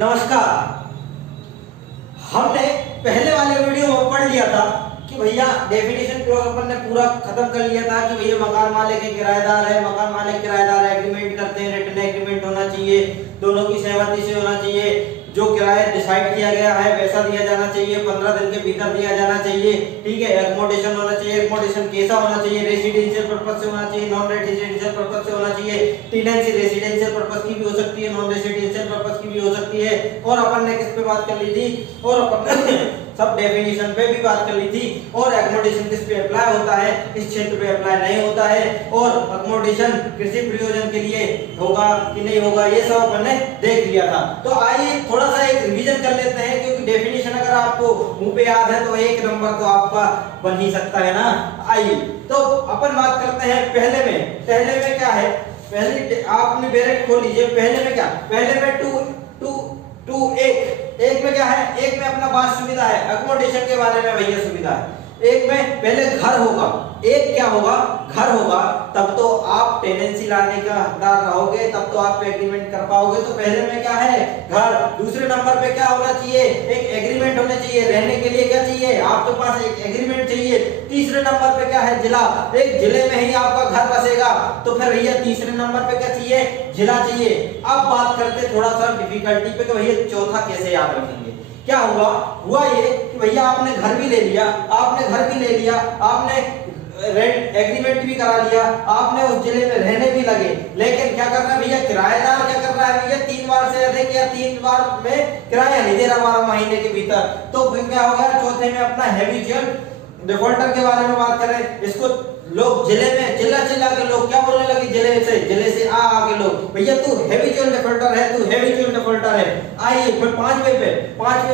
नमस्कार। हमने पहले वाले वीडियो में पढ़ लिया था कि भैया डेफिनेशन क्लॉज अपन ने पूरा खत्म कर लिया था कि भैया मकान मालिक है, किराएदार है, मकान मालिक किराएदार एग्रीमेंट करते हैं, रिटन एग्रीमेंट होना चाहिए, दोनों की सहमति से होना चाहिए, जो किराया डिसाइड किया गया है वैसा दिया जाना चाहिए, 15 दिन के भीतर दिया जाना चाहिए, ठीक है। एकोमोडेशन होना चाहिए, एकोमोडेशन कैसा होना चाहिए, रेसिडेंशियल पर्पस से होना चाहिए, नॉन रेसिडेंशियल पर्पस से होना चाहिए, टेनेंसी रेसिडेंशियल पर्पस की भी हो सकती है, नॉन रेसिडेंशियल पर्पस की भी हो सकती है। और अपन ने किस पे बात कर ली थी, और अपन ने सब डेफिनेशन पे भी बात कर ली थी। और एकोमोडेशन किस पे अप्लाई होता है, किस क्षेत्र पे अप्लाई नहीं होता है, और एकोमोडेशन कृषि प्रयोजन के लिए होगा कि नहीं होगा, ये सब अपन ने देख लिया था। तो आइए थोड़ा सा एक रिवीजन कर लेते हैं, क्योंकि डेफिनेशन अगर आपको मुंह पे याद है तो एक नंबर तो आपका बन ही सकता है ना। आइए तो अपन बात करते हैं पहले में क्या है, पहले आपने ब्रैकेट खोल लीजिए। पहले में क्या, पहले में एक में क्या है, एक में अपना बात सुविधा है, एकोमोडेशन के बारे में भैया सुविधा है। एक में पहले घर होगा, एक क्या होगा, घर होगा, तब तो आप टेनेंसी लाने का हकदार रहोगे, तब तो आप एग्रीमेंट कर पाओगे। तो पहले में क्या है, घर। दूसरे नंबर पे क्या होना चाहिए, एक एग्रीमेंट होना चाहिए, रहने के लिए क्या चाहिए, आपके पास एक एग्रीमेंट चाहिए। तीसरे नंबर पे क्या है, जिला, एक जिले में ही आपका घर बसेगा, तो फिर भैया तीसरे नंबर पे क्या चाहिए, जिला चाहिए। अब बात करते थोड़ा सा डिफिकल्टी पे कि भैया चौथा कैसे याद रखेंगे। क्या हुआ ये कि भैया आपने घर भी ले लिया, आपने रेंट एग्रीमेंट भी करा लिया, आपने उस जिले में रहने भी लगे, लेकिन क्या कर रहा है भैया, किराएदार क्या कर रहा है भैया, 3 बार से अधिक या 3 बार में किराया नहीं दे रहा 12 महीने के भीतर। तो फिर क्या होगा, चौथे में अपना हैबिचुअल डिफॉल्टर के बारे में बात करें। इसको लोग जिले में चिल्ला के लोग क्या बोलने लगे, जिले से आ के लोग, भैया तू हैबिचुअल डिफॉल्टर है, तू हैबिचुअल डिफॉल्टर है। आइए फिर पांचवे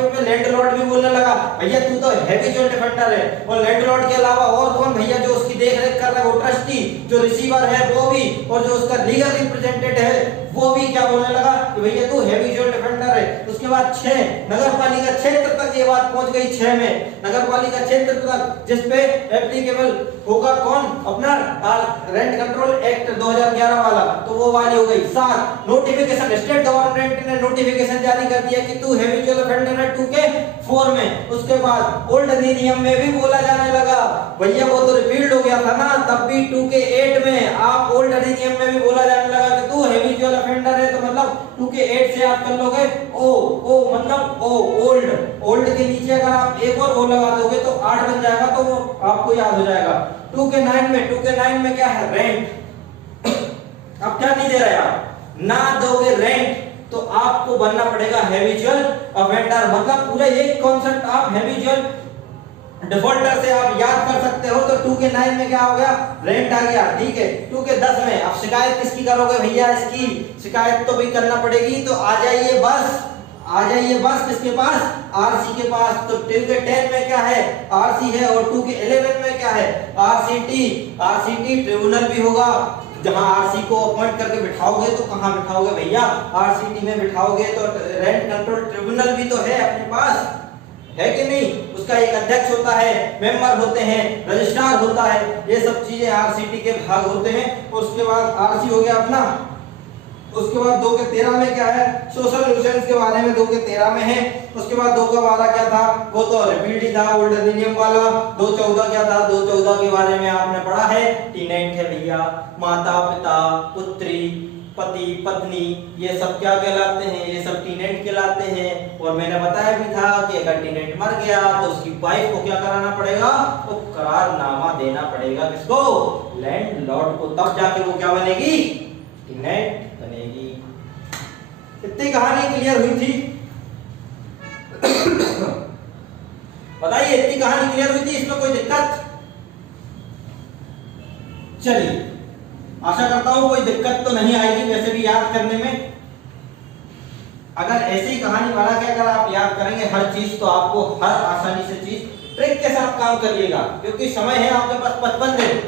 पे लैंडलॉर्ड भी बोलने लगा, भैया तू तो हैबिचुअल डिफॉल्टर है। और लैंडलॉर्ड के अलावा और कौन भैया, जो उसकी देखरेख कर रहा है वो ट्रस्टी, जो रिसीवर है वो भी, और जो उसका लीगल रिप्रेजेंटेटिव है वो भी क्या बोलने लगा कि भैया तू हैबिचुअल डिफॉल्टर है। उसके बाद 6 नगरपालिका क्षेत्र तक ये बात पहुंच गई। 6 में नगरपालिका क्षेत्र तक जिस पे एप्लीकेबल होगा कौन, अपना रेंट कंट्रोल एक्ट 2011 वाला, तो वो वाली हो गई। 7 नोटिफिकेशन, स्टेट गवर्नमेंट ने नोटिफिकेशन जारी कर दिया कि तू हैबिचुअल ऑफेंडर है 2 के 4 में। उसके बाद ओल्ड अधिनियम में भी बोला जाने लगा, भैया वो तो रिपील्ड हो गया था ना, तब भी 2 के 8 में आप ओल्ड अधिनियम में भी बोला जाने लगा कि तू हैबिचुअल ऑफेंडर है। तो मतलब 2 के 8 से याद कर लोगे, ओ मतलब ओल्ड के नीचे अगर आप एक और ओ लगा दोगे तो 8 बन जाएगा, तो वो आपको याद हो जाएगा। 2 के 9 में क्या है, रेंट। अब क्या नहीं दे रहे आप, ना दोगे रेंट तो आपको बनना पड़ेगा हैबिचुअल ऑफेंडर। मतलब पूरा एक कॉन्सेप्ट आप हैबिचुअल डिफॉल्टर से आप याद कर सकते हो। तो 2 के 9 में क्या हो गया, रेंट आ गया, ठीक है। 2 के 10 में अब शिकायत किसकी करोगे भैया, इसकी शिकायत तो भी करना पड़ेगी। तो आ जाइए बस किसके पास, आरसी के पास। तो 2 के 10 में क्या है, आरसी है, और 2 के 11 में क्या है, आरसीटी ट्रिब्यूनल भी होगा, जहां आरसी को अपॉइंट करके बिठाओगे तो कहां बिठाओगे भैया, आरसीटी में बिठाओगे। तो रेंट कंट्रोल ट्रिब्यूनल भी तो है अपने पास, है कि नहीं। उसका एक अध्यक्ष होता है, मेंबर होते हैं, रजिस्ट्रार होता है, ये सब चीजें आरसीटी के भाग होते हैं। उसके बाद आरसी हो गया अपना। उसके बाद 2 के 13 में क्या है, सोशल न्यूसेंस के बारे में 2 के 13 में है। उसके बाद 2 का 12 क्या था, वो तो रिपीट ही था, ओल्ड अधिनियम वाला। 214 क्या था, 214 के बारे में आपने पढ़ा है, टीनेंट है भैया, माता पिता पुत्री पति पत्नी, ये सब क्या कहलाते हैं, ये सब टीनेंट कहलाते हैं। और मैंने बताया भी था कि अगर टीनेंट मर गया तो उसकी वाइफ को क्या कराना पड़ेगा, वो करारनामा देना पड़ेगा, किसको, लैंडलॉर्ड को, तब जाके वो क्या बनेगी, टीनेंट बनेगी। इतनी कहानी क्लियर हुई थी, बताइए इतनी कहानी क्लियर हुई थी, इसमें कोई दिक्कत, चलिए आशा करता हूं कोई दिक्कत तो नहीं आएगी वैसे भी याद करने में। अगर ऐसी कहानी बना के अगर आप याद करेंगे हर चीज, तो आपको हर आसानी से चीज ट्रिक के साथ काम करिएगा, क्योंकि समय है आपके पास 55 दिन।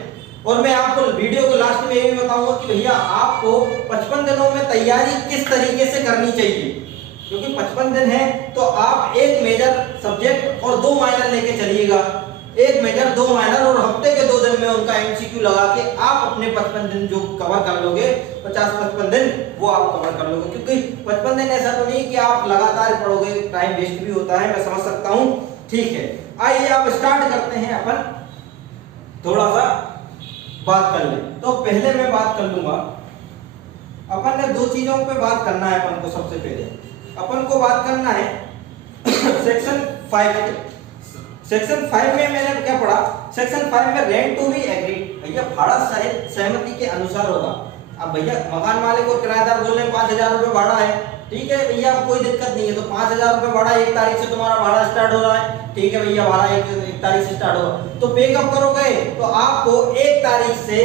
और मैं आपको वीडियो के लास्ट में ये भी बताऊंगा कि भैया आपको 55 दिनों में तैयारी किस तरीके से करनी चाहिए, क्योंकि 55 दिन है तो आप एक मेजर सब्जेक्ट और 2 माइनर लेके चलिएगा। एक मेजर, 2 माइनर और हफ्ते के 2 दिन में उनका एमसीक्यू लगा के आप अपने 55 दिन जो कवर कर लोगे, 50-55 दिन वो आप कवर कर लोगे। क्योंकि 55 दिन ऐसा तो नहीं कि आप लगातार पढ़ोगे, टाइम वेस्ट भी होता है, मैं समझ सकता हूं। ठीक है, आइए आप स्टार्ट करते हैं, अपन थोड़ा सा बात कर ले। तो पहले मैं बात कर लूंगा, अपन ने 2 चीजों पे बात करना है। अपन को सबसे पहले अपन को बात करना है सेक्शन 5। सेक्शन 5 में मैंने क्या पढ़ा? सेक्शन 5 में रेंट टू बी एग्रीड, भैया भाड़ा सहमति के अनुसार होगा। अब भैया मकान मालिक को किराएदार बोल रहे हैं 5000 रुपए भाड़ा है, ठीक है भैया, कोई दिक्कत नहीं है। तो 5000 रुपए भाड़ा 1 तारीख से तुम्हारा भाड़ा स्टार्ट हो रहा है, ठीक है भैया, भाड़ा 1 तारीख से स्टार्ट होगा। तो पे कब करोगे? तो आपको 1 तारीख से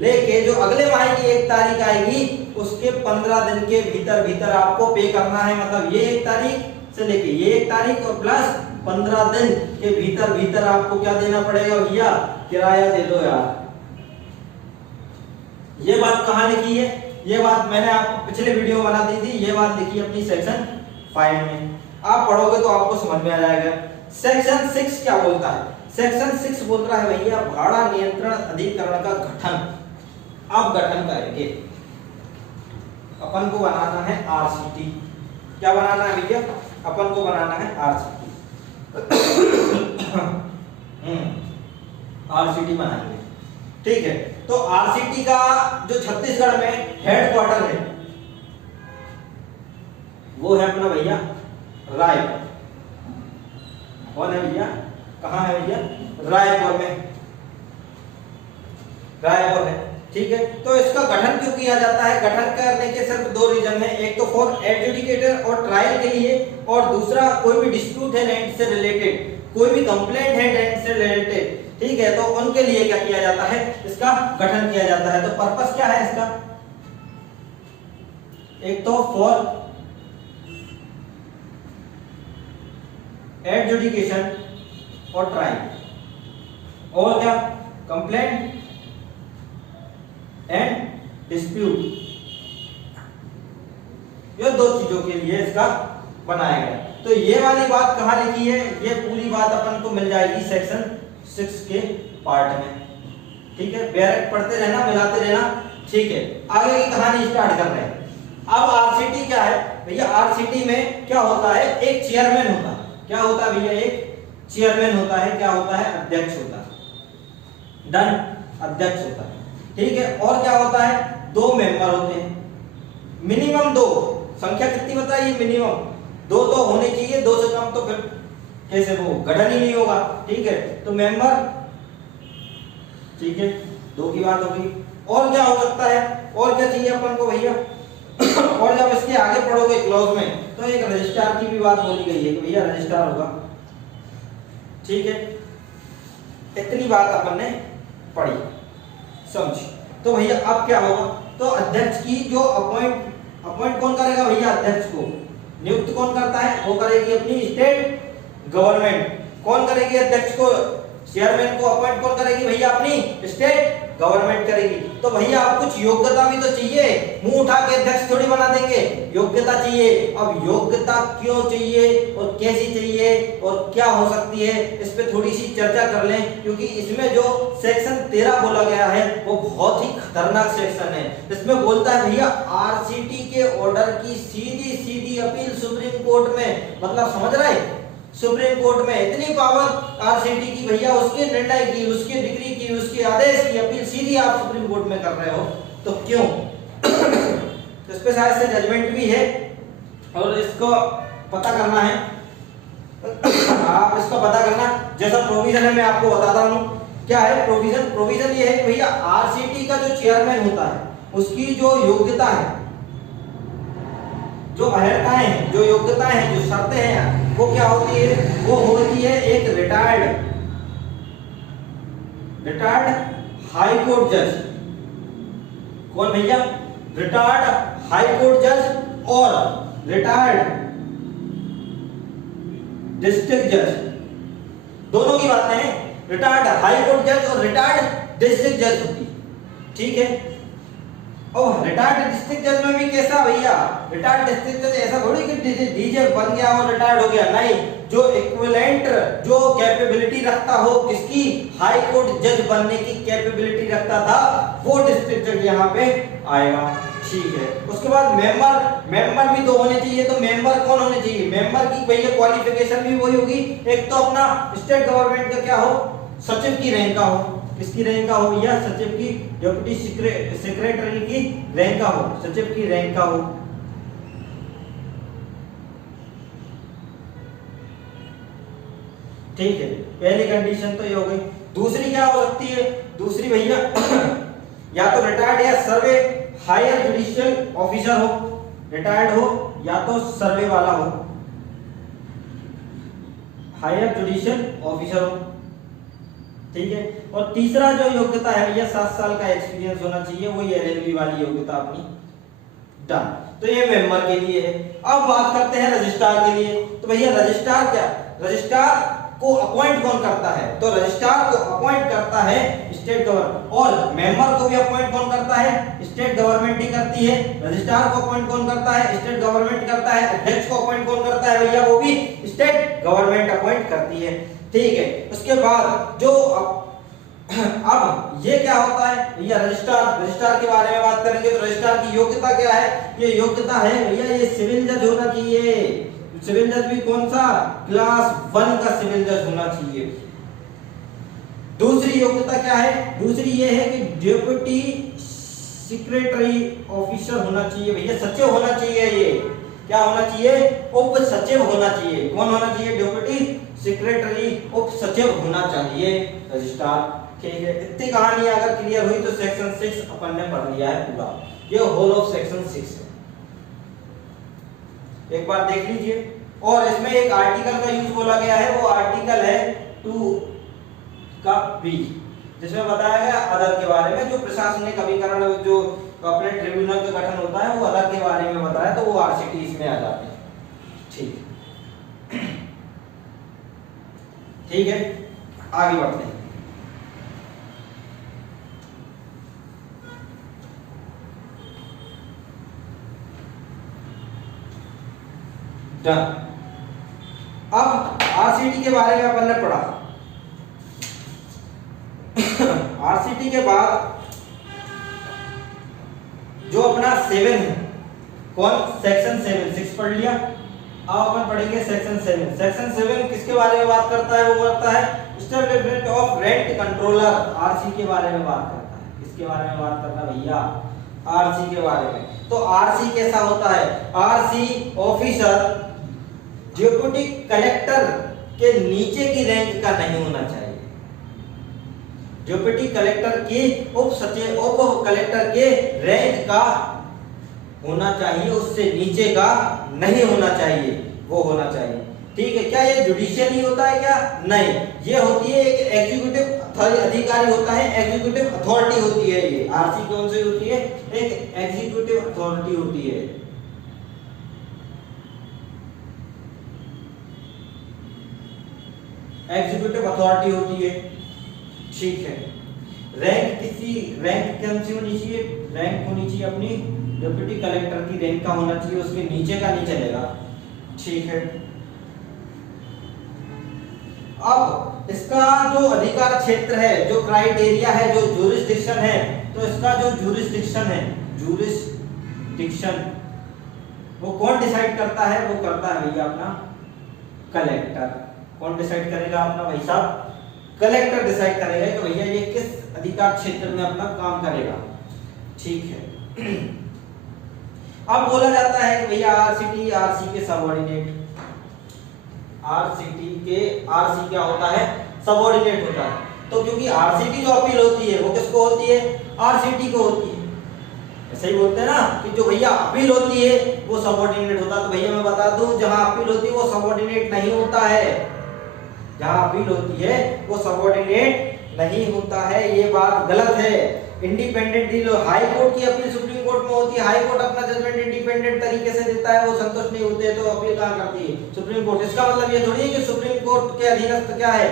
लेके जो अगले माह की 1 तारीख आएगी उसके 15 दिन के भीतर आपको पे करना है। मतलब ये 1 तारीख से लेके ये 1 तारीख और प्लस 15 दिन के भीतर आपको क्या देना पड़ेगा भैया? किराया दे दो यार। ये बात कहाँ लिखी है? ये बात मैंने आपको पिछले वीडियो बना दी थी, ये बात लिखी अपनी सेक्शन 5 में। आप पढ़ोगे तो आपको समझ में आ जाएगा। सेक्शन 6 क्या बोलता है? सेक्शन 6 बोल रहा है भैया भाड़ा नियंत्रण अधिकरण का गठन। आप गठन करेंगे, अपन को बनाना है आरसीटी। क्या बनाना है भैया? अपन को बनाना है आरसीटी। आरसीटी बनाएंगे, ठीक है। तो आरसीटी का जो छत्तीसगढ़ में हेडक्वार्टर है वो है अपना भैया रायपुर। कौन है भैया? कहाँ है भैया? रायपुर में, रायपुर है, ठीक है। तो इसका गठन क्यों किया जाता है? गठन करने के सिर्फ 2 रीजन है, एक तो फॉर एडजुडिकेटर और ट्रायल के लिए, और दूसरा कोई भी डिस्प्यूट है रेंट से रिलेटेड, कोई भी कंप्लेंट है रेंट से रिलेटेड, ठीक है, तो उनके लिए क्या किया जाता है? इसका गठन किया जाता है। तो पर्पस क्या है इसका? एक तो फॉर एडजुडिकेशन और ट्रायल, और क्या? कंप्लेंट एंड डिस्प्यूट, ये 2 चीजों के लिए इसका बनाया गया। तो ये वाली बात कहाँ लिखी है? ये पूरी बात अपन को मिल जाएगी सेक्शन 6 के पार्ट में, ठीक है। बैरक पढ़ते रहना, मिलाते रहना, ठीक है। आगे की कहानी स्टार्ट कर रहे हैं। अब आरसीटी क्या है भैया? आरसीटी में क्या होता है? एक चेयरमैन होता है। क्या होता है भैया? एक चेयरमैन होता है। क्या होता है? अध्यक्ष होता है। डन, अध्यक्ष होता है, ठीक है। और क्या होता है? 2 मेंबर होते हैं, मिनिमम 2। संख्या कितनी बताइए? मिनिमम 2 तो होनी चाहिए, 2 से कम तो फिर कैसे वो गठन ही नहीं होगा, ठीक है। तो मेंबर, ठीक है, 2 की बात होगी। और क्या हो सकता है? और क्या चाहिए अपन को भैया? और जब इसके आगे पढ़ोगे क्लॉज में तो एक रजिस्ट्रार की भी बात बोली गई है कि भैया रजिस्ट्रार होगा, ठीक है। इतनी बात अपन ने पढ़ी, समझी। तो भैया अब क्या होगा? तो अध्यक्ष की जो अपॉइंट कौन करेगा भैया? अध्यक्ष को नियुक्त कौन करता है? वो करेगी अपनी स्टेट गवर्नमेंट। कौन करेगी अध्यक्ष को? चेयरमैन को अपॉइंट कौन करेगी भैया? अपनी स्टेट गवर्नमेंट करेगी। तो भैया आप कुछ योग्यता भी तो चाहिए, मुंह उठा के अध्यक्ष थोड़ी बना देंगे, योग्यता चाहिए। अब योग्यता क्यों चाहिए और कैसी चाहिए और क्या हो सकती है, इस पे थोड़ी सी चर्चा कर लें। क्योंकि इसमें जो सेक्शन 13 बोला गया है वो बहुत ही खतरनाक सेक्शन है। इसमें बोलता है भैया आरसीटी के ऑर्डर की सीधी अपील सुप्रीम कोर्ट में। मतलब समझ रहे? सुप्रीम कोर्ट में इतनी पावर आरसीटी की भैया, उसके निर्णय की, उसके डिग्री की, उसके आदेश की अपील सीधी आप सुप्रीम कोर्ट में कर रहे हो, तो क्यों? इस पे शायद से जजमेंट भी है और इसको पता करना है। आप इसको पता करना। जैसा प्रोविजन है मैं आपको बताता हूं। क्या है प्रोविजन ये है कि भैया आरसीटी का जो चेयरमैन होता है उसकी जो योग्यता है, जो अर्हताएं हैं, जो योग्यताएं हैं, जो शर्तें हैं, वो क्या होती है? वो होती है एक रिटायर्ड हाई कोर्ट जज। कौन भैया? रिटायर्ड हाई कोर्ट जज और रिटायर्ड डिस्ट्रिक्ट जज। दोनों की बातें हैं, रिटायर्ड हाई कोर्ट जज और रिटायर्ड डिस्ट्रिक्ट जज होती है, ठीक है। और रिटायर्ड डिस्ट्रिक्ट जज में भी कैसा भैया? रिटायर्ड डिस्ट्रिक्ट जज ऐसा थोड़ी कि डीजे बन गया और रिटायर्ड हो गया, नहीं, जो इक्विवेलेंट जो कैपेबिलिटी रखता हो, किसकी, हाई कोर्ट जज बनने की कैपेबिलिटी रखता था, वो डिस्ट्रिक्ट जज यहाँ पे आएगा। ठीक है, उसके बाद मेंबर भी दो होने चाहिए। तो मेंबर कौन होने चाहिए, मेंबर की भैया क्वालिफिकेशन भी वही होगी, एक तो अपना स्टेट गवर्नमेंट का क्या हो, सचिव की रैंक का हो, किसकी रैंक का हो भैया, सचिव की, डिप्टी सेक्रेटरी की रैंक का हो, सचिव की रैंक का हो। ठीक है, पहली कंडीशन तो ये हो गई। दूसरी क्या हो सकती है, दूसरी भैया या तो रिटायर्ड या सर्वे हायर जुडिशियल ऑफिसर हो, रिटायर्ड हो या तो सर्वे वाला हो, हायर जुडिशियल ऑफिसर हो। ठीक है, और तीसरा जो योग्यता है भैया 7 साल का एक्सपीरियंस होना चाहिए, वो एलएलबी वाली योग्यता अपनी। डन, तो ये मेंबर के लिए है। अब बात करते हैं रजिस्ट्रार के लिए। तो भैया रजिस्ट्रार क्या, रजिस्ट्रार को अपॉइंट कौन करता है, तो रजिस्ट्रार को अपॉइंट करता है स्टेट गवर्नमेंट, और मेंबर को भी अपॉइंट कौन करता है, स्टेट गवर्नमेंट ही करती है। रजिस्ट्रार को अपॉइंट कौन करता है, स्टेट गवर्नमेंट करता है। अध्यक्ष को अपॉइंट कौन करता है भैया, वो भी स्टेट गवर्नमेंट अपॉइंट करती है। ठीक है, उसके बाद जो अब ये क्या होता है भैया, रजिस्ट्रार के बारे में बात करेंगे। तो रजिस्ट्रार की योग्यता क्या है, ये योग्यता है भैया, ये सिविल जज होना चाहिए। सिविल जज भी कौन सा, क्लास 1 का सिविल जज होना चाहिए। दूसरी योग्यता क्या है, दूसरी ये है कि डिप्टी सेक्रेटरी ऑफिसर होना चाहिए भैया, सचिव होना चाहिए। ये क्या होना चाहिए, उप सचिव होना चाहिए। कौन होना चाहिए, डिप्टी सेक्रेटरी उप सचिव होना चाहिए रजिस्ट्रार। ठीक है, इतनी कहानी अगर क्लियर हुई तो सेक्शन 6 अपन ने पढ़ लिया है पूरा, ये होल ऑफ सेक्शन 6 है, एक बार देख लीजिए। और इसमें एक आर्टिकल का यूज बोला गया है, वो आर्टिकल है 2 का बी, जिसमें बताया गया अदर के बारे में, जो प्रशासनिक अभिकरण जो अपने ट्रिब्यूनल का गठन होता है वो अदर के बारे में बताया, तो वो आरसीटी इसमें आ जाते हैं। ठीक है, आगे बढ़ते हैं। अब आरसीटी के बारे में अपन ने पढ़ा। आरसीटी के बाद जो अपना 7 है, कौन, सेक्शन 7, 6 पढ़ लिया। अब अपन पढ़ेंगे सेक्शन 7। सेक्शन 7 किसके बारे में बात करता है, वो करता है establishment of rent controller, RC के बारे में बात करता है। किसके बारे में बात करता है भैया, आरसी के बारे में। तो आरसी कैसा होता है, आरसी ऑफिसर डिप्टी कलेक्टर के नीचे की रैंक का नहीं होना चाहिए। डिप्टी कलेक्टर की उप सचिव उप कलेक्टर के रैंक का होना चाहिए, उससे नीचे का नहीं होना चाहिए, वो होना चाहिए। ठीक है, क्या ये जुडिशियल ही होता है क्या, नहीं, ये होती है एक एग्जीक्यूटिव अधिकारी होता है, एग्जीक्यूटिव अथॉरिटी होती है। ये आरसी कौन सी होती है, एक एग्जीक्यूटिव अथॉरिटी होती है। एग्जीक्यूटिव अथॉरिटी होती है। ठीक है, रैंक किसी रैंक कौन सी होनी चाहिए, रैंक होनी चाहिए अपनी डिप्टी कलेक्टर की रैंक का होना चाहिए, उसके नीचे का नहीं चलेगा। ठीक है, अब इसका जो अधिकार क्षेत्र है, जो क्राइटेरिया है, जो ज्यूरिसडिक्शन है, तो इसका जो ज्यूरिसडिक्शन है, ज्यूरिसडिक्शन वो कौन डिसाइड करता है, वो करता है भैया अपना कलेक्टर। कौन डिसाइड करेगा, अपना भाई साहब कलेक्टर डिसाइड करेगा कि भैया ये किस अधिकार क्षेत्र में अपना काम करेगा। ठीक है, अब बोला जाता है कि भैया आरसीटी आरसी के सबऑर्डिनेट, आरसीटी के आरसी क्या होता है, सबऑर्डिनेट होता है। तो क्योंकि आरसीटी जो अपील होती है वो किसको होती है, आरसीटी को होती है। ऐसे ही बोलते हैं ना कि जो भैया अपील होती है वो सबऑर्डिनेट होता है। तो भैया मैं बता दूं, जहां अपील होती है वो सबऑर्डिनेट नहीं होता है, जहां अपील होती है वो सबऑर्डिनेट नहीं होता है, ये बात गलत है। इंडिपेंडेंटली हाई कोर्ट की अपील सुप्रीम कोर्ट में होती है, हाई कोर्ट अपना जजमेंट इंडिपेंडेंट तरीके से देता है, वो संतुष्ट नहीं होते तो अपील कहां करती है, सुप्रीम कोर्ट। इसका मतलब ये थोड़ी है कि सुप्रीम कोर्ट के अधीनस्थ क्या है,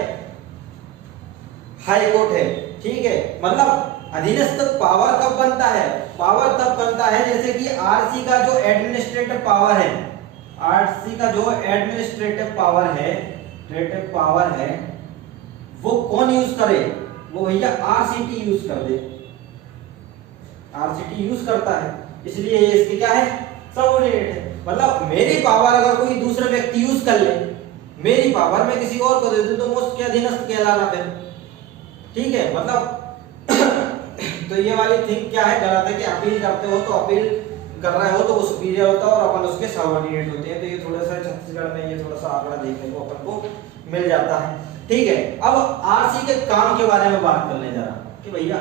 हाई कोर्ट है। ठीक है, मतलब अधीनस्थ पावर कब बनता है, पावर तब बनता है जैसे कि आरसी का जो एडमिनिस्ट्रेटिव पावर है, आरसी का जो एडमिनिस्ट्रेटिव पावर है वो कौन यूज करे, वो भैया आरसीटी यूज कर दे, आरसीटी यूज करता है, इसलिए ये इसके क्या है, सबऑर्डिनेट है। मतलब मेरी पावर अगर कोई दूसरा व्यक्ति यूज कर ले, मेरी पावर मैं किसी और को दे दूं तो मुझ के अधीनस्थ कहलाना फिर, ठीक है। मतलब तो ये वाली थिंग क्या है, गलत है कि अपील करते हो तो अपील कर रहे हो तो वो सुपीरियर होता है और अपन उसके सबऑर्डिनेट होते हैं। तो ये थोड़ा सा छत्तीसगढ़ में ये थोड़ा सा आंकड़ा देखने को अपन को मिल जाता है, ठीक है। अब आरसी के काम के बारे में बात करने जा रहा हूं कि भैया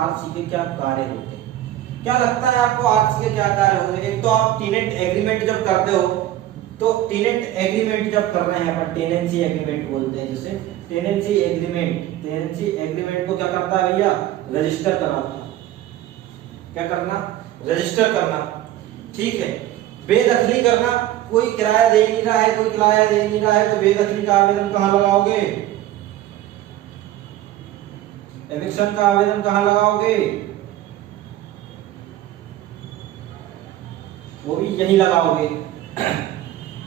आरसी के क्या कार्य होते हैं। क्या लगता है आपको आरसी के क्या कार्य होंगे? एक तो आप टेनेंट एग्रीमेंट जब करते हो, तो टेनेंट एग्रीमेंट जब कर रहे हैं अपन, टेनेंसी एग्रीमेंट बोलते हैं जिसे, टेनेंसी एग्रीमेंट को क्या करता है भैया, रजिस्टर कराता है। क्या करना, रजिस्टर करना, ठीक है। बेदखली करना, कोई किराया दे नहीं रहा है, कोई किराया दे नहीं रहा है, तो बेदखली का आवेदन कहां लगाओगे, एविक्शन का आवेदन कहां लगाओगे, वो भी यही लगाओगे,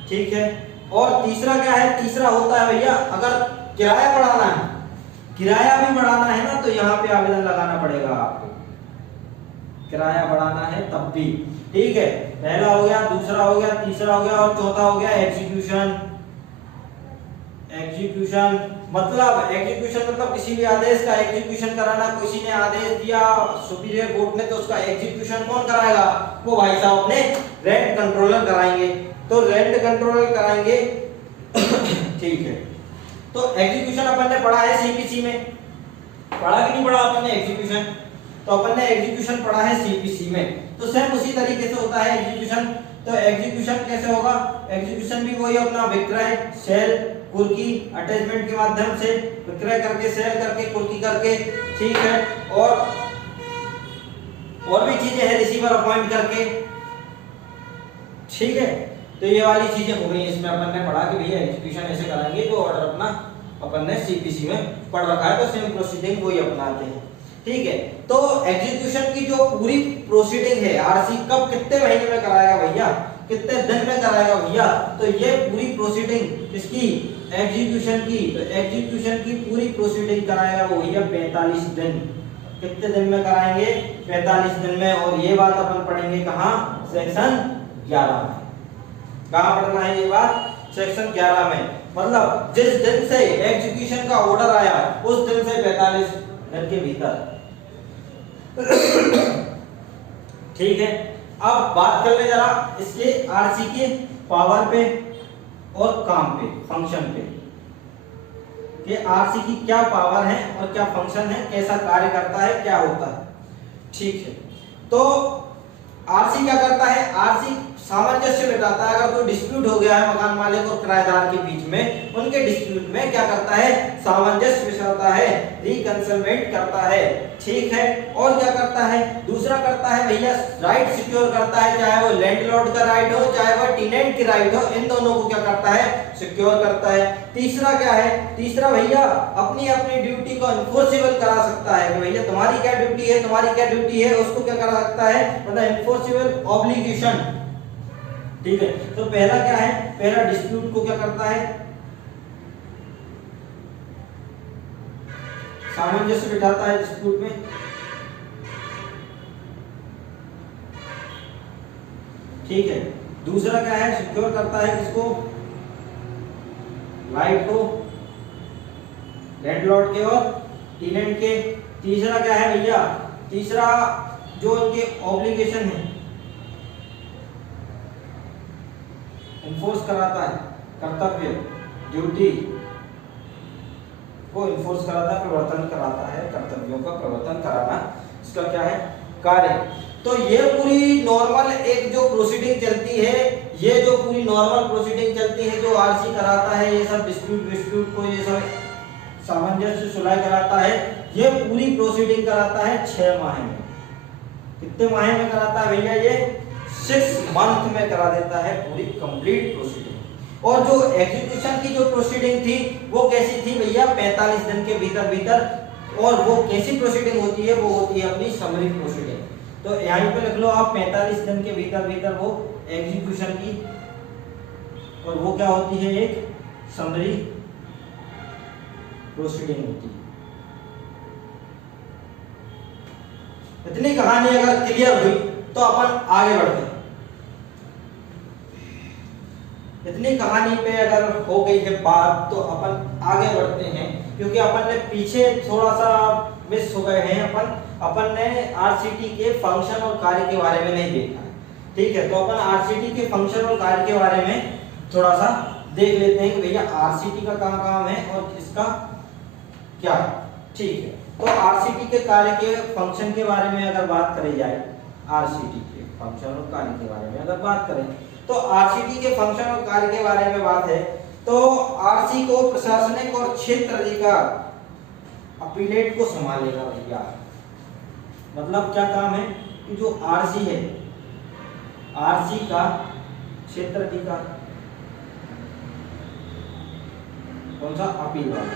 ठीक है। और तीसरा क्या है, तीसरा होता है भैया अगर किराया बढ़ाना है, किराया भी बढ़ाना है ना, तो यहाँ पे आवेदन लगाना पड़ेगा आपको, किराया बढ़ाना है तब भी, ठीक है। पहला हो गया, दूसरा हो गया, तीसरा हो गया और चौथा हो गया एग्जीक्यूशन। मतलब किसी भी आदेश का एग्जीक्यूशन कराना, किसी ने आदेश दिया सुपीरियर कोर्ट ने, तो उसका एग्जीक्यूशन कौन कराएगा, वो भाई साहब अपने रेंट कंट्रोलर कराएंगे, तो रेंट कंट्रोलर कराएंगे ठीक है। तो एग्जीक्यूशन अपन ने पढ़ा है सीपीसी में, पढ़ा कि नहीं पढ़ा अपन ने एग्जीक्यूशन, तो अपन ने एग्जीक्यूशन पढ़ा है सीपीसी में। तो सेम उसी तरीके से होता है एग्जीक्यूशन। तो एग्जीक्यूशन कैसे होगा, एग्जीक्यूशन भी वही अपना विक्रय, सेल, कुर्की, अटैचमेंट के माध्यम से विक्रय करके, सेल करके, कुर्की करके, ठीक है। और भी चीजें हैं, रिसीवर अपॉइंट करके, ठीक है। तो ये वाली चीजें हो गई, इसमें अपन ने पढ़ा कि भैया एग्जीक्यूशन ऐसे कराएंगे, जो ऑर्डर अपना अपन ने सीपीसी में पढ़ रखा है, तो सेम प्रोसीडिंग वही अपनाते हैं, ठीक है। तो एग्जीक्यूशन की जो पूरी प्रोसीडिंग है, आरसी कब कितने महीने में कराएगा भैया, कितने दिन में कराएगा भैया, तो ये पूरी प्रोसीडिंग किसकी, एग्जीक्यूशन की, तो एग्जीक्यूशन की पूरी प्रोसीडिंग कराएगा वो भैया 45 दिन। कितने दिन में कराएंगे, 45 दिन में। और ये बात अपन पढ़ेंगे कहां, सेक्शन 11 में। कहां पढ़ना है ये बात, सेक्शन 11 में। मतलब जिस दिन से एग्जीक्यूशन का ऑर्डर आया उस दिन से 45 दिन के भीतर, ठीक है। अब बात कर ले जरा इसके आरसी के पावर पे और काम पे, फंक्शन पे, कि आरसी की क्या पावर है और क्या फंक्शन है, कैसा कार्य करता है, क्या होता है, ठीक है। तो आरसी क्या करता है, आरसी सामंजस्य बिठाता है। अगर कोई डिस्प्यूट हो गया है मकान मालिक और किराएदार के बीच में, उनके डिस्प्यूट में क्या करता है, सामंजस्य बिठाता है, रिकंसिलमेंट करता है, ठीक है। और क्या करता है, दूसरा करता है भैया राइट सिक्योर करता है, चाहे वो लैंडलॉर्ड का राइट हो, चाहे वो टेनेंट की राइट हो, इन दोनों को क्या करता है, सिक्योर करता है। तीसरा क्या है, तीसरा भैया अपनी अपनी ड्यूटी को एनफोर्सेबल करा सकता है कि भैया तुम्हारी क्या ड्यूटी है, तुम्हारी क्या ड्यूटी है, उसको क्या करा सकता है, मतलब एनफोर्सेबल ऑब्लिगेशन, ठीक है। तो पहला क्या है, पहला डिस्प्यूट को क्या करता है, सामंजस्य बिठाता है डिस्प्यूट में, ठीक है। दूसरा क्या है, सिक्योर करता है किसको, राइट को, लैंडलॉर्ड के और टेनेंट के। तीसरा क्या है भैया, तीसरा जो उनके ऑब्लिगेशन है इन्फोर्स कराता है, कर्तव्य, ड्यूटी को इन्फोर्स कराता है, प्रवर्तन कराता है, कर्तव्यों का प्रवर्तन कराना इसका क्या है, कार्य। तो ये पूरी नॉर्मल एक जो प्रोसीडिंग चलती है, ये जो पूरी नॉर्मल प्रोसीडिंग चलती है, जो आरसी कराता है, ये सब डिस्प्यूट को, ये सब सामंजस्य सुलह कराता है, ये पूरी प्रोसीडिंग कराता है 6 माह में। कितने माह में कराता है भैया, ये 6 मंथ में करा देता है पूरी कंप्लीट प्रोसीडिंग। और जो एग्जीक्यूशन की जो प्रोसीडिंग थी वो कैसी थी भैया, 45 दिन के भीतर भीतर। और वो कैसी प्रोसीडिंग होती है, वो होती है अपनी समरी प्रोसीडिंग। तो यहीं पे लिख लो आप 45 दिन के भीतर भीतर वो एग्जीक्यूशन की और वो क्या होती है, एक समरी प्रोसीडिंग होती है। इतनी कहानी अगर क्लियर हुई तो अपन आगे बढ़ते हैं। इतनी कहानी पे अगर हो गई है बात तो अपन आगे बढ़ते हैं, क्योंकि अपन ने पीछे थोड़ा सा मिस हो गए हैं। अपन ने आरसीटी के फंक्शन और कार्य के बारे में नहीं देखा है, ठीक है। तो अपन आरसीटी के फंक्शन और कार्य के बारे में थोड़ा सा देख लेते हैं कि भैया आरसीटी का काम काम है और इसका क्या, ठीक है। तो आरसीटी के कार्य के फंक्शन के बारे में अगर बात करी जाए, आरसीटी के फंक्शन और कार्य के बारे में अगर बात करें तो आरसीटी के फंक्शन और कार्य के बारे में बात है तो आरसी को प्रशासनिक और क्षेत्र अधिकार अपीलेट को संभालेगा भैया। मतलब क्या काम है कि जो आरसी है, आरसी का क्षेत्र अधिकार कौन सा, अपील वाला,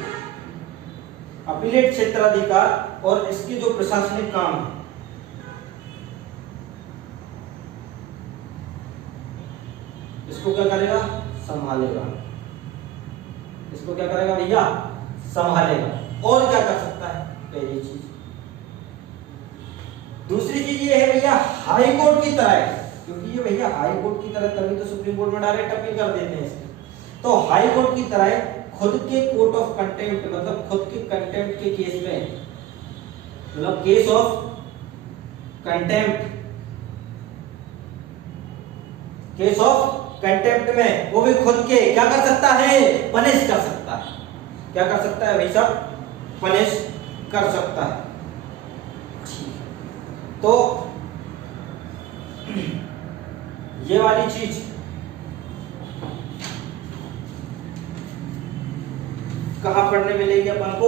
अपीलेट क्षेत्र अधिकार, और इसके जो प्रशासनिक काम है इसको क्या करेगा, संभालेगा। इसको क्या करेगा भैया, संभालेगा। और क्या कर सकता है, पहली चीज। दूसरी चीज ये है भैया हाई कोर्ट की तरह है, क्योंकि ये भैया हाई कोर्ट की तरह तभी तो सुप्रीम कोर्ट में डायरेक्ट अपील कर देते हैं इसकी। तो हाई कोर्ट की तरह खुद के कोर्ट ऑफ कंटेम्प्ट, मतलब खुद के कंटेम्प्ट के केस में, मतलब case of contempt, case of contempt में वो भी खुद के क्या कर सकता है, पनिश कर सकता है। क्या कर सकता है भाई साहब, पनिश कर सकता है। तो ये वाली चीज कहां पढ़ने मिलेगी अपन को,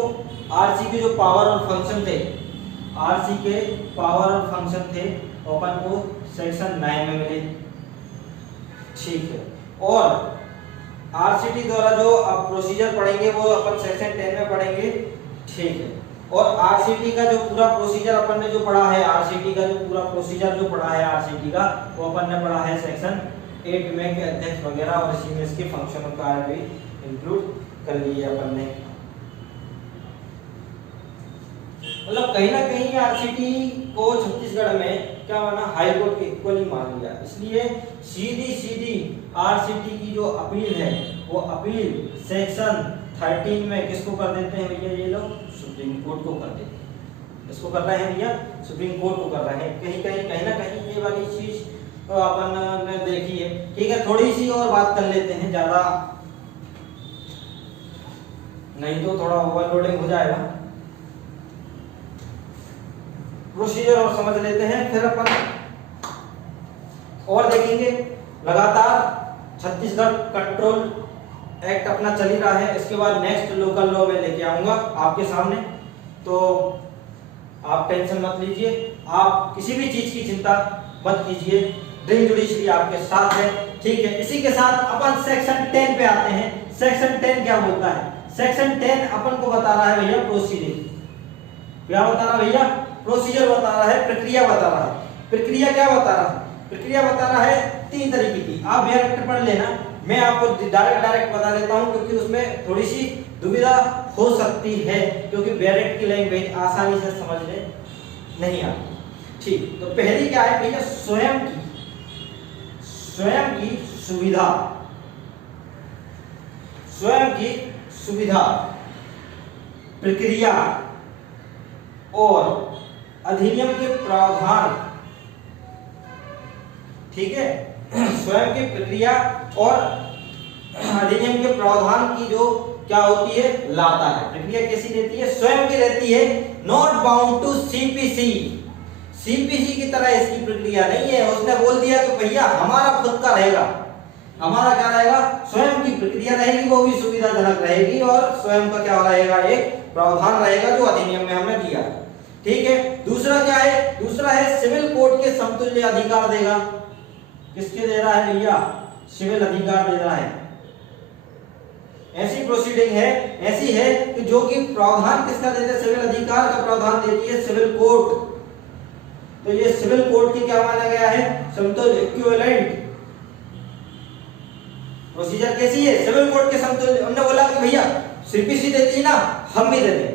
आरसी के जो पावर और फंक्शन थे, आरसी के पावर और फंक्शन थे अपन को सेक्शन 9 में मिले, ठीक है। और आरसीटी द्वारा जो अब प्रोसीजर पढ़ेंगे वो अपन सेक्शन 10 में पढ़ेंगे, ठीक है। और आरसीटी का जो पूरा प्रोसीजर अपन ने जो पढ़ा है, आरसीटी का जो पूरा प्रोसीजर जो पढ़ा है आरसीटी का, वो अपन ने पढ़ा है सेक्शन 8 में के अध्यक्ष वगैरह, और इसी में इसके फंक्शन और कार्य भी इंक्लूड कर लिए अपन ने। मतलब कहीं ना कहीं आरसीटी को छत्तीसगढ़ में क्या माना, हाई कोर्ट के इक्वली मान लिया। इसलिए सीधी सीधी आरसीटी की जो अपील है वो अपील सेक्शन 13 में किसको कर देते हैं भैया, ये लोग सुप्रीम कोर्ट को कर देते हैं। इसको कर रहे हैं भैया, सुप्रीम कोर्ट को कर रहे हैं। कहीं ना कहीं ये वाली चीज तो अपन ने देखी है, ठीक है। थोड़ी सी और बात कर लेते हैं, ज्यादा नहीं तो थोड़ा ओवरलोडिंग हो जाएगा। प्रोसीजर और समझ लेते हैं, फिर अपन और देखेंगे। लगातार छत्तीसगढ़ कंट्रोल एक्ट अपना चल ही रहा है, इसके बाद नेक्स्ट लोकल लॉ में लेके आऊंगा आपके सामने, तो आप टेंशन मत लीजिए, आप किसी भी चीज की चिंता मत कीजिए, ड्रीम जुडिशरी आपके साथ है, ठीक है। इसी के साथ अपन सेक्शन 10 पे आते हैं। सेक्शन 10 क्या बोलता है, सेक्शन 10 अपन को बता रहा है भैया प्रोसीडिंग। क्या बता रहा है भैया, प्रोसीजर बता रहा है, प्रक्रिया बता रहा है। प्रक्रिया क्या बता रहा है, प्रक्रिया बता रहा है 3 तरीके की। आप डायरेक्ट पढ़ लेना, मैं आपको डायरेक्ट बता देता हूं, क्योंकि उसमें थोड़ी सी दुविधा हो सकती है, क्योंकि डायरेक्ट की लैंग्वेज आसानी से समझने नहीं आती, ठीक। तो पहली क्या है भैया, स्वयं की सुविधा, स्वयं की सुविधा, प्रक्रिया और अधिनियम के प्रावधान, ठीक है। स्वयं की प्रक्रिया और अधिनियम के प्रावधान की जो क्या होती है, लाता है। प्रक्रिया कैसी रहती है, स्वयं की रहती है, not bound to CPC. CPC की तरह इसकी प्रक्रिया नहीं है। उसने बोल दिया कि भैया हमारा खुद का रहेगा, हमारा क्या रहेगा, स्वयं की प्रक्रिया रहेगी, वो भी सुविधाजनक रहेगी, और स्वयं का क्या रहेगा, एक प्रावधान रहेगा जो अधिनियम में हमने दिया, ठीक है। दूसरा क्या है, दूसरा है सिविल कोर्ट के समतुल्य अधिकार देगा। किसके दे रहा है भैया, सिविल अधिकार दे रहा है। ऐसी प्रोसीडिंग है, ऐसी है कि जो कि प्रावधान किसका देते, सिविल अधिकार का प्रावधान देती है सिविल कोर्ट। तो ये सिविल कोर्ट की क्या माना गया है, समतुल्य, इक्विवेलेंट, प्रोसीजर कैसी है, सिविल कोड के समतुल्य। उन्होंने बोला कि भैया सीपीसी देती है ना, हम भी दे दें,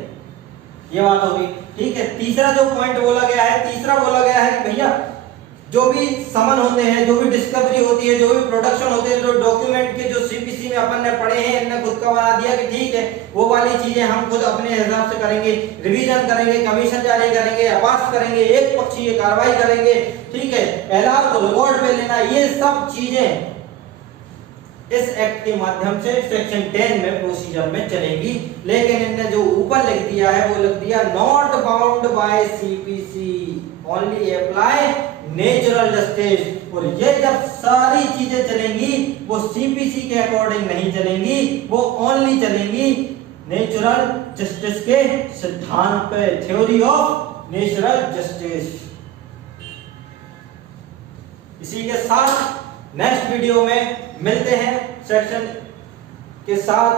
ये बात होगी। ठीक है, तीसरा जो पॉइंट बोला गया है, तीसरा बोला गया है कि भैया जो भी समन होते हैं, जो भी डिस्कवरी होती है, जो भी प्रोडक्शन होते हैं, जो डॉक्यूमेंट के जो सीपीसी में अपन ने पढ़े हैं, इनने खुद का बना दिया कि ठीक है वो वाली चीजें हम खुद अपने हिसाब से करेंगे, रिवीजन करेंगे, कमीशन जारी करेंगे, अबास करेंगे, एक पक्षीय कार्रवाई करेंगे। ठीक है, एलआर को रिकॉर्ड पे लेना, ये सब चीजें इस एक्ट के माध्यम से सेक्शन 10 में प्रोसीजर में चलेगी। लेकिन इनने जो ऊपर लिख दिया है वो लिख दिया not bound by CPC, only apply natural justice. और ये जब सारी चीजें चलेंगी वो सीपीसी के अकॉर्डिंग नहीं चलेंगी, वो ओनली चलेंगी नेचुरल जस्टिस के सिद्धांत पे, थ्योरी ऑफ नेचुरल जस्टिस। इसी के साथ नेक्स्ट वीडियो में मिलते हैं सेक्शन के साथ।